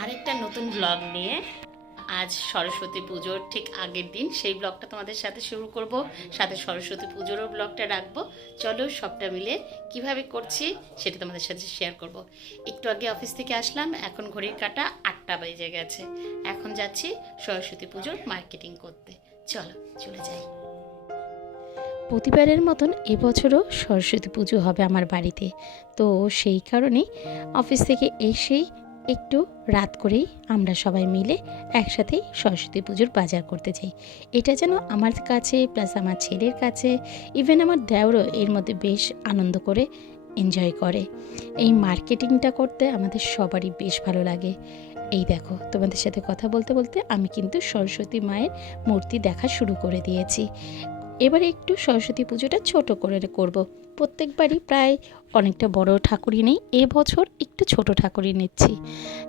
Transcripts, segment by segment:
আরেকটা নতুন ব্লগ নিয়ে আজ সরস্বতী পুজোর ঠিক আগের দিন সেই ব্লগটা তোমাদের সাথে শুরু করব, সাথে সরস্বতী পুজোরও ব্লগটা রাখবো। চলো সবটা মিলে কিভাবে করছি সেটা তোমাদের সাথে শেয়ার করব। একটু আগে অফিস থেকে আসলাম, এখন ঘড়ির কাঁটা 8টা বেজে গেছে। এখন যাচ্ছি সরস্বতী পুজোর মার্কেটিং করতে। চলো চলে যাই। প্রতিবারের মতন এবছরও সরস্বতী পুজো হবে আমার বাড়িতে, তো সেই কারণেই অফিস থেকে এসেই একটু রাত করেই আমরা সবাই মিলে একসাথেই সরস্বতী পুজোর বাজার করতে যাই। এটা যেন আমার কাছে প্লাস আমার ছেলের কাছে, ইভেন আমার দেওরও এর মধ্যে বেশ আনন্দ করে এনজয় করে। এই মার্কেটিংটা করতে আমাদের সবারই বেশ ভালো লাগে। এই দেখো, তোমাদের সাথে কথা বলতে বলতে আমি কিন্তু সরস্বতী মায়ের মূর্তি দেখা শুরু করে দিয়েছি। এবারে একটু সরস্বতী পুজোটা ছোট করে করব। প্রত্যেকবারই প্রায় অনেকটা বড় ঠাকুরই নেই, এবছর একটু ছোট ঠাকুরই নিচ্ছি।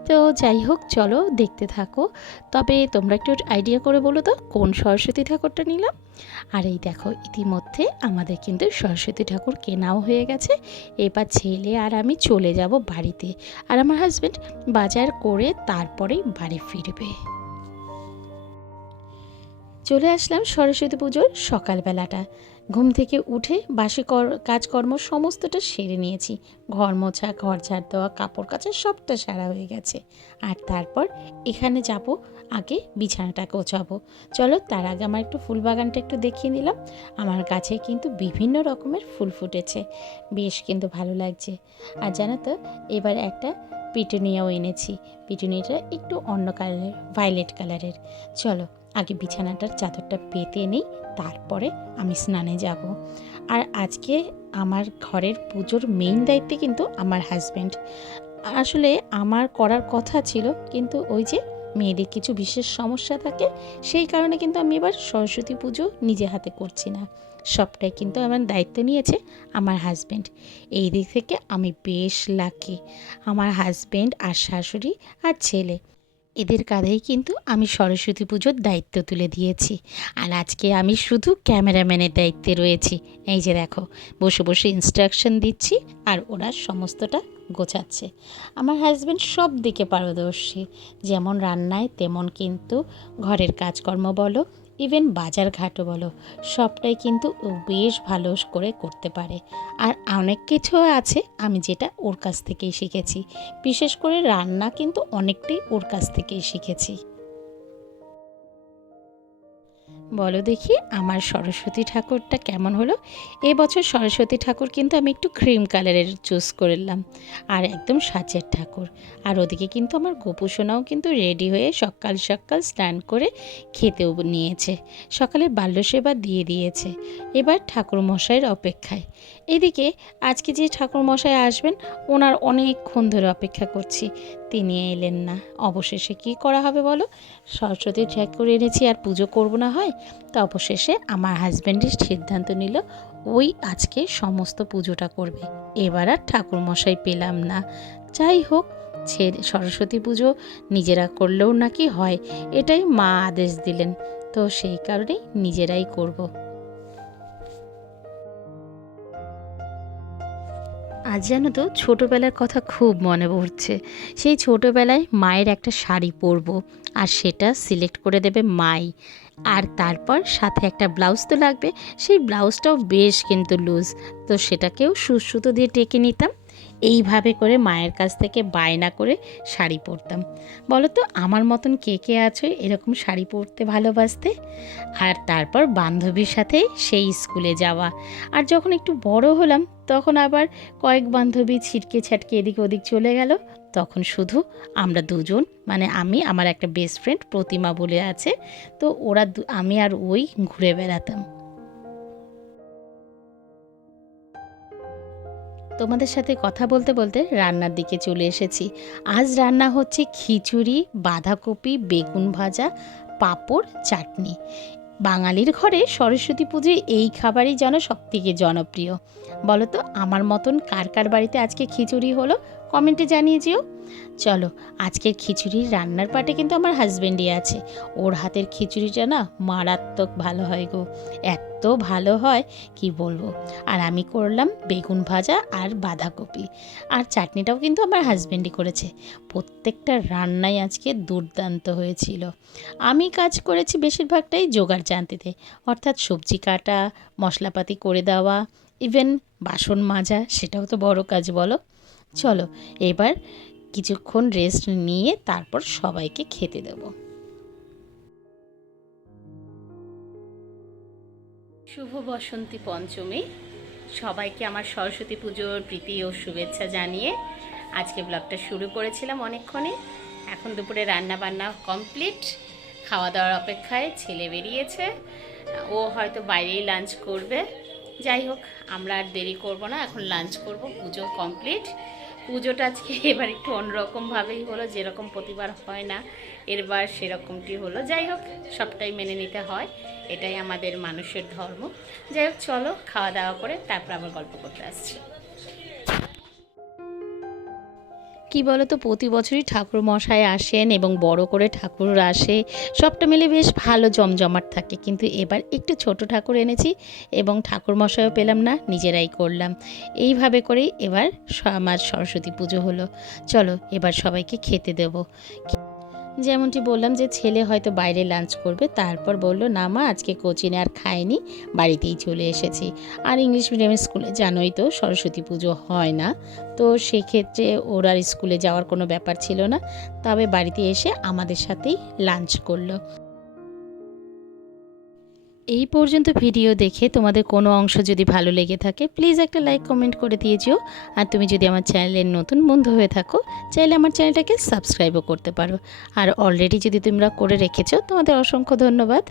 তো যাই হোক, চলো দেখতে থাকো। তবে তোমরা একটু আইডিয়া করে বলো তো কোন সরস্বতী ঠাকুরটা নিলাম। আর এই দেখো, ইতিমধ্যে আমাদের কিন্তু সরস্বতী ঠাকুর কেনাও হয়ে গেছে। এবার ছেলে আর আমি চলে যাব বাড়িতে, আর আমার হাজব্যান্ড বাজার করে তারপরেই বাড়ি ফিরবে। চলে আসলাম সরস্বতী পুজোর সকালবেলাটা। ঘুম থেকে উঠে বাসি কাজকর্ম সমস্তটা সেরে নিয়েছি। ঘর মোছা, ঘর ঝাড় দেওয়া, কাপড় কাচা সবটা সারা হয়ে গেছে। আর তারপর এখানে যাব, আগে বিছানাটা গোছাবো। চলো তার আগে আমার একটু ফুল বাগানটা একটু দেখিয়ে নিলাম। আমার গাছে কিন্তু বিভিন্ন রকমের ফুল ফুটেছে, বেশ কিন্তু ভালো লাগছে। আর জানো তো, এবার একটা পিটুনিয়াও এনেছি। পিটুনিয়াটা একটু অন্য কালারের, ভায়োলেট কালারের। চলো আগে বিছানাটার চাদরটা পেতে নিই, তারপরে আমি স্নানে যাব। আর আজকে আমার ঘরের পুজোর মেইন দায়িত্বে কিন্তু আমার হাজব্যান্ড। আসলে আমার করার কথা ছিল, কিন্তু ওই যে মেয়েদের কিছু বিশেষ সমস্যা থাকে, সেই কারণে কিন্তু আমি এবার সরস্বতী পুজো নিজে হাতে করছি না। সবটাই কিন্তু আমার দায়িত্ব নিয়েছে আমার হাজব্যান্ড। এই দিক থেকে আমি বেশ লাকি। আমার হাজব্যান্ড আর শাশুড়ি আর ছেলে, এদের কাঁধেই কিন্তু আমি সরস্বতী পুজোর দায়িত্ব তুলে দিয়েছি। আর আজকে আমি শুধু ক্যামেরাম্যানের দায়িত্বে রয়েছি। এই যে দেখো, বসে বসে ইনস্ট্রাকশন দিচ্ছি আর ওরা সমস্তটা গোছাচ্ছে। আমার হাজব্যান্ড সব দিকে পারদর্শী, যেমন রান্নায় তেমন কিন্তু ঘরের কাজকর্ম বলো, ইভেন বাজার ঘাটও বলো, সবটাই কিন্তু ও বেশ ভালো করে করতে পারে। আর অনেক কিছু আছে আমি যেটা ওর কাছ থেকেই শিখেছি। বিশেষ করে রান্না কিন্তু অনেকটাই ওর কাছ থেকেই শিখেছি। বলো দেখি আমার সরস্বতী ঠাকুরটা কেমন হলো। এবছর সরস্বতী ঠাকুর কিন্তু আমি একটু ক্রিম কালারের চুজ করলাম, আর একদম সাজের ঠাকুর। আর ওদিকে কিন্তু আমার গোপুসোনাও কিন্তু রেডি হয়ে সকাল সকাল স্নান করে খেতেও নিয়েছে, সকালে বাল্যসেবা দিয়ে দিয়েছে। এবার ঠাকুর মশাইয়ের অপেক্ষায়। এদিকে আজকে যে ঠাকুর মশাই আসবেন, ওনার অনেকক্ষণ ধরে অপেক্ষা করছি, তিনি এলেন না। অবশেষে কি করা হবে বলো, সরস্বতী ঠাকুর এনেছি আর পুজো করব না হয়? তো অবশেষে আমার হাজব্যান্ডের সিদ্ধান্ত নিল ওই আজকে সমস্ত পুজোটা করবে। এবার আর ঠাকুর মশাই পেলাম না। যাই হোক, ছেড়ে সরস্বতী পুজো নিজেরা করলেও নাকি হয়, এটাই মা আদেশ দিলেন, তো সেই কারণেই নিজেরাই করব। আজ জানো তো, ছোটোবেলার কথা খুব মনে পড়ছে। সেই ছোটোবেলায় মায়ের একটা শাড়ি পরবো, আর সেটা সিলেক্ট করে দেবে মাই। আর তারপর সাথে একটা ব্লাউজ তো লাগবে, সেই ব্লাউজটাও বেশ কিন্তু লুজ, তো সেটাকেও সুতো দিয়ে টেকে নিতাম। এইভাবে করে মায়ের কাছ থেকে বায়না করে শাড়ি পরতাম। বলো তো আমার মতন কে কে আছো এরকম শাড়ি পরতে ভালোবাসতে? আর তারপর বান্ধবীর সাথে সেই স্কুলে যাওয়া। আর যখন একটু বড় হলাম, তখন আবার কয়েক বান্ধবী ছিটকে ছাটকে এদিক ওদিক চলে গেল। তখন শুধু আমরা দুজন, মানে আমি, আমার একটা বেস্ট ফ্রেন্ড প্রতিমা বলে আছে, তো ওরা আমি আর ওই ঘুরে বেড়াতাম। তোমাদের সাথে কথা বলতে বলতে রান্নার দিকে চলে এসেছি। আজ রান্না হচ্ছে খিচুড়ি, বাঁধাকপি, বেগুন ভাজা, পাঁপড়, চাটনি। বাঙালির ঘরে সরস্বতী পুজোয় এই খাবারই যেন সবথেকে জনপ্রিয়। বলো তো আমার মতন কার কার বাড়িতে আজকে খিচুড়ি হলো, কমেন্টে জানিয়ে যেও। চলো, আজকের খিচুড়ির রান্নার পাটে কিন্তু আমার হাজব্যান্ডই আছে। ওর হাতের খিচুড়িটা না মারাত্মক ভালো হয় গো, এত ভালো হয় কি বলবো। আর আমি করলাম বেগুন ভাজা আর বাঁধাকপি, আর চাটনিটাও কিন্তু আমার হাজব্যান্ডই করেছে। প্রত্যেকটা রান্নাই আজকে দুর্দান্ত হয়েছিল। আমি কাজ করেছি বেশিরভাগটাই জোগাড় জানতেতে, অর্থাৎ সবজি কাটা, মশলাপাতি করে দেওয়া, ইভেন বাসন মাজা, সেটাও তো বড় কাজ বলো। চলো এবার কিছুক্ষণ রেস্ট নিয়ে তারপর সবাইকে খেতে দেব। শুভ বসন্তী পঞ্চমী, সবাইকে আমার সরস্বতী পুজোর প্রীতি ও শুভেচ্ছা জানিয়ে আজকে ব্লগটা শুরু করেছিলাম অনেকক্ষণে। এখন দুপুরে রান্না বান্না কমপ্লিট, খাওয়া দাওয়ার অপেক্ষায় ছেলে বেরিয়েছে, ও হয়তো বাইরেই লাঞ্চ করবে। যাই হোক, আমরা আর দেরি করব না, এখন লাঞ্চ করব। পুজো কমপ্লিট। পুজোটা আজকে এবার একটু অন্যরকমভাবেই হলো, যেরকম প্রতিবার হয় না, এরবার সেরকমটি হলো। যাই হোক, সবটাই মেনে নিতে হয়, এটাই আমাদের মানুষের ধর্ম। যাই হোক, চলো খাওয়া দাওয়া করে তারপর আবার গল্প করতে আসছি। কি বলো তো, প্রতি বছরই ঠাকুর মশাই আসেন এবং বড় করে ঠাকুর আসে, সবটা মিলে বেশ ভালো জমজমাট থাকে। কিন্তু এবার একটু ছোট ঠাকুর এনেছি এবং ঠাকুর মশাইও পেলাম না, নিজেরাই করলাম। এইভাবে করেই এবার আমার সরস্বতী পুজো হলো। চলো এবার সবাইকে খেতে দেবো। যেমনটি বললাম যে ছেলে হয়তো বাইরে লাঞ্চ করবে, তারপর বলল না মা আজকে কোচিনে আর খাইনি, বাড়িতেই চলে এসেছি। আর ইংলিশ মিডিয়ামের স্কুলে জানোই তো সরস্বতী পুজো হয় না, তো সেক্ষেত্রে ওর আর স্কুলে যাওয়ার কোনো ব্যাপার ছিল না, তবে বাড়িতে এসে আমাদের সাথেই লাঞ্চ করলো। এই পর্যন্ত ভিডিও দেখে তোমাদের কোনো অংশ যদি ভালো লেগে থাকে প্লিজ একটা লাইক কমেন্ট করে দিয়ে যেও। আর তুমি যদি আমার চ্যানেলের নতুন বন্ধু হয়ে থাকো, চাইলে আমার চ্যানেলটাকে সাবস্ক্রাইবও করতে পারো। আর অলরেডি যদি তোমরা করে রেখেছো, তোমাদের অসংখ্য ধন্যবাদ।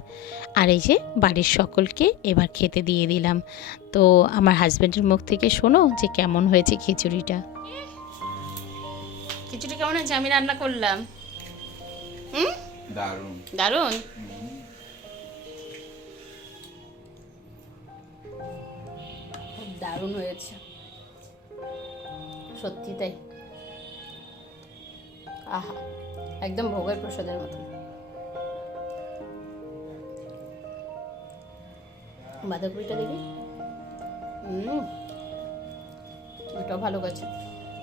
আর এই যে বাড়ির সকলকে এবার খেতে দিয়ে দিলাম। তো আমার হাজব্যান্ডের মুখ থেকে শোনো যে কেমন হয়েছে খিচুড়িটা। খিচুড়ি কেমন হয়েছে? আমি রান্না করলাম। দারুণ দারুণ। দারুণ হয়েছে, সত্যি তাই। আহা, একদম ভোগের প্রসাদের মতো। বাঁধাকপিটা দেখি, ওটাও ভালো করেছে।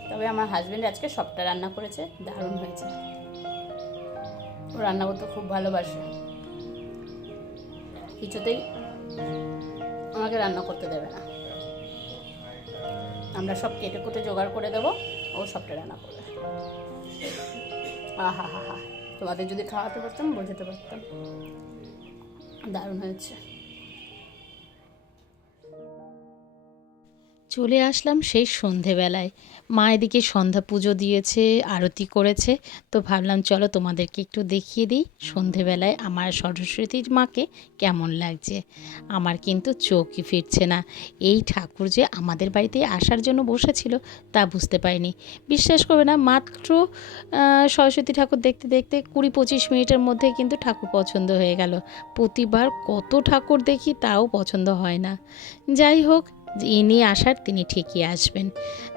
তবে আমার হাজব্যান্ড আজকে সবটা রান্না করেছে, দারুণ হয়েছে। ও রান্না করতে খুব ভালোবাসে, কিছুতেই আমাকে রান্না করতে দেবে না। আমরা সব কেটে কুটে জোগাড় করে দেবো, ও সবটা রান্না করবে। আহা হা হা, তোমাদের যদি খাওয়াতে পারতাম বোঝাতে পারতাম। দারুণ হয়েছে। চলে আসলাম সেই সন্ধেবেলায়। মা এদিকে সন্ধ্যা পুজো দিয়েছে, আরতি করেছে, তো ভাবলাম চলো তোমাদেরকে একটু দেখিয়ে দিই সন্ধেবেলায় আমার সরস্বতীর মাকে কেমন লাগছে। আমার কিন্তু চোখই ফিরছে না, এই ঠাকুর যে আমাদের বাড়িতে আসার জন্য বসেছিল তা বুঝতে পারিনি। বিশ্বাস করবে না, মাত্র সরস্বতী ঠাকুর দেখতে দেখতে 20-25 মিনিটের মধ্যে কিন্তু ঠাকুর পছন্দ হয়ে গেল। প্রতিবার কত ঠাকুর দেখি তাও পছন্দ হয় না। যাই হোক, ইনি আসার তিনি ঠিকই আসবেন।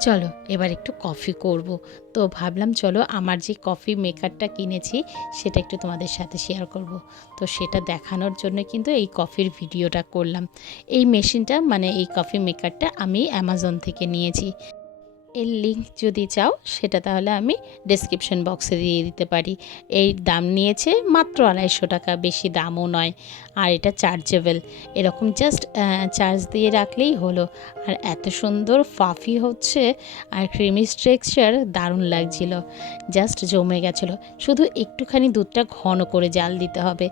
চলো এবার একটু কফি করব। তো ভাবলাম চলো আমার যে কফি মেকারটা কিনেছি সেটা একটু তোমাদের সাথে শেয়ার করব। তো সেটা দেখানোর জন্য কিন্তু এই কফির ভিডিওটা করলাম। এই মেশিনটা মানে এই কফি মেকারটা আমি অ্যামাজন থেকে নিয়েছি। এর লিঙ্ক যদি চাও সেটা তাহলে আমি ডেসক্রিপশন বক্সে দিয়ে দিতে পারি। এই দাম নিয়েছে মাত্র 250 টাকা, বেশি দামও নয়। আর এটা চার্জেবল, এরকম জাস্ট চার্জ দিয়ে রাখলেই হলো। আর এত সুন্দর ফাফি হচ্ছে আর ক্রিমি টেক্সচার, দারুণ লাগছিল, জাস্ট জমে গেছিলো। শুধু একটুখানি দুধটা ঘন করে জাল দিতে হবে,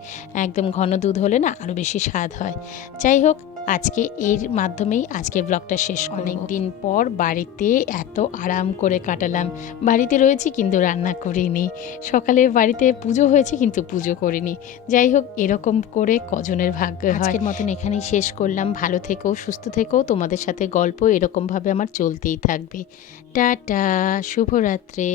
একদম ঘন দুধ হলে না আরও বেশি স্বাদ হয়। যাই হোক, আজকে এর মাধ্যমেই আজকে ব্লগটা শেষ করব। অনেক দিন পর বাড়িতে এত আরাম করে কাটালাম। বাড়িতে রয়েছি কিন্তু রান্না করিনি, সকালে বাড়িতে পুজো হয়েছে কিন্তু পুজো করিনি। যাই হোক, এরকম করে কজনের ভাগ্য হয়। আজকের মতন এখানেই শেষ করলাম। ভালো থেকো, সুস্থ থেকো, তোমাদের সাথে গল্প এরকমভাবে আমার চলতেই থাকবে। টাটা, শুভরাত্রি।